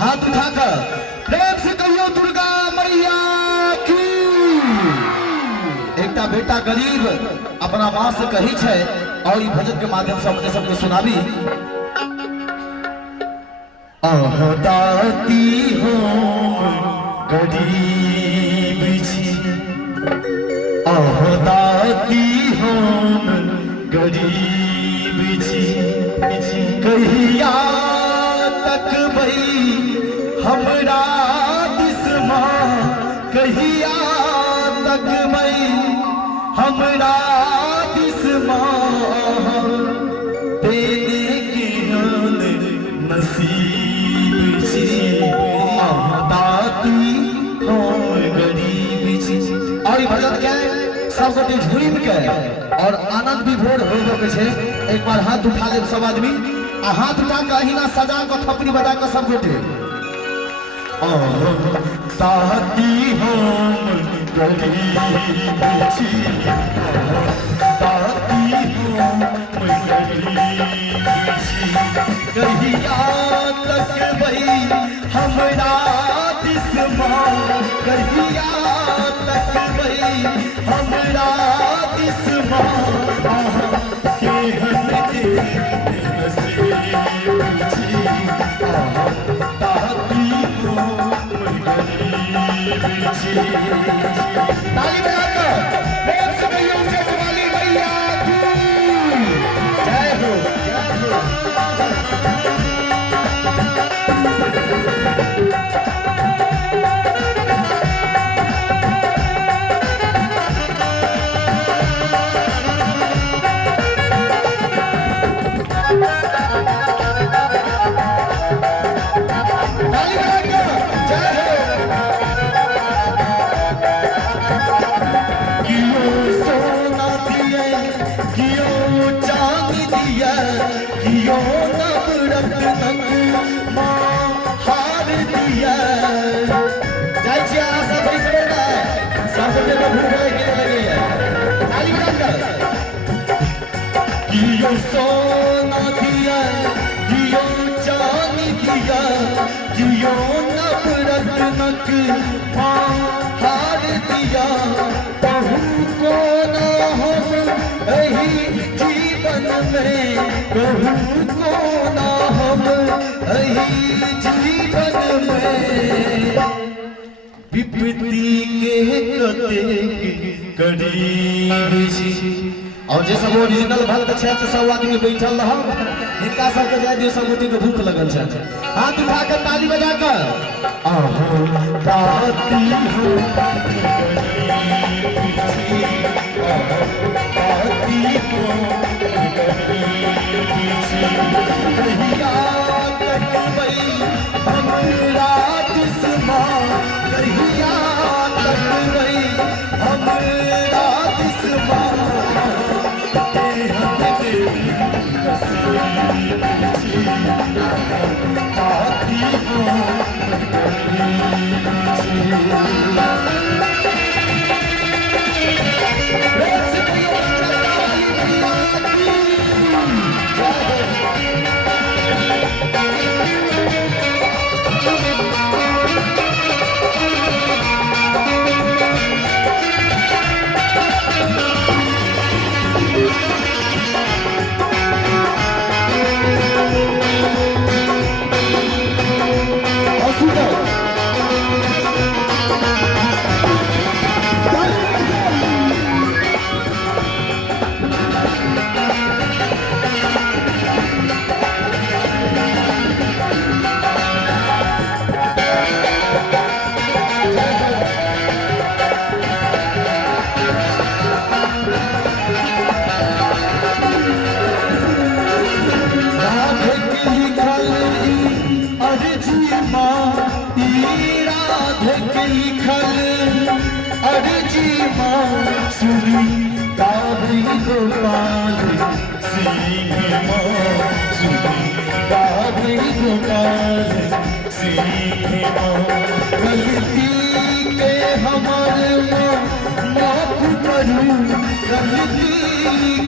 हाथ उठाकर प्रेम से कहियो दुर्गा मैया की। एकटा बेटा गरीब अपना माँ से कही छे और भजन के माध्यम से अपने सबके सुनाबी। दाती हो गरीब छी, दाती हो गरीब छी, कहिया तक भई हमरा दिसमा, कहिया तक भई हमरा दिसमा, देने के नसीब छी, दाती हम गरीब छी। और भजन के सब गोटे झूम के और आनंद विभोर होबे के छे। एक बार हाथ उठा ले सब आदमी, आ हाथ उठा के अहिना सजा के थपड़ी बजा के सब गोटे दाती हम गरीब छी, दाती हम गरीब छी, कहिया तक भई हमरा दिसमा, कहिया तक भई हमरा दिसमा, केहन नसीब छी, दाती हम गरीब छी। ताली बजाकर प्रेम से कहियो जय वाली मैया की जय हो, जय हो। सोना दिया दियो चांदी दिया, दियो नवरत्न हार दिया, बहू को ना हम यही जीवन में, बहू को ना हम यही जीवन में, विपत्ति के कतेक करीब छी। और जे सब ओरिजिनल भक्त छे सब आदमी बैठल रह, इनका सबके जाय दियो, सब गोटी के भूख लगल छे। हाथ उठा कर ताली बजा कर दाती हो दाती हो कहिया तक भई हमरा दिसमा, कहिया तक भई हमरा दिसमा, सुनी गावी गोपाल सिंह माँ, सुनी गावी गोपाल सिंह माँ, गलती के हमारे माँ माफ करूँ, गलती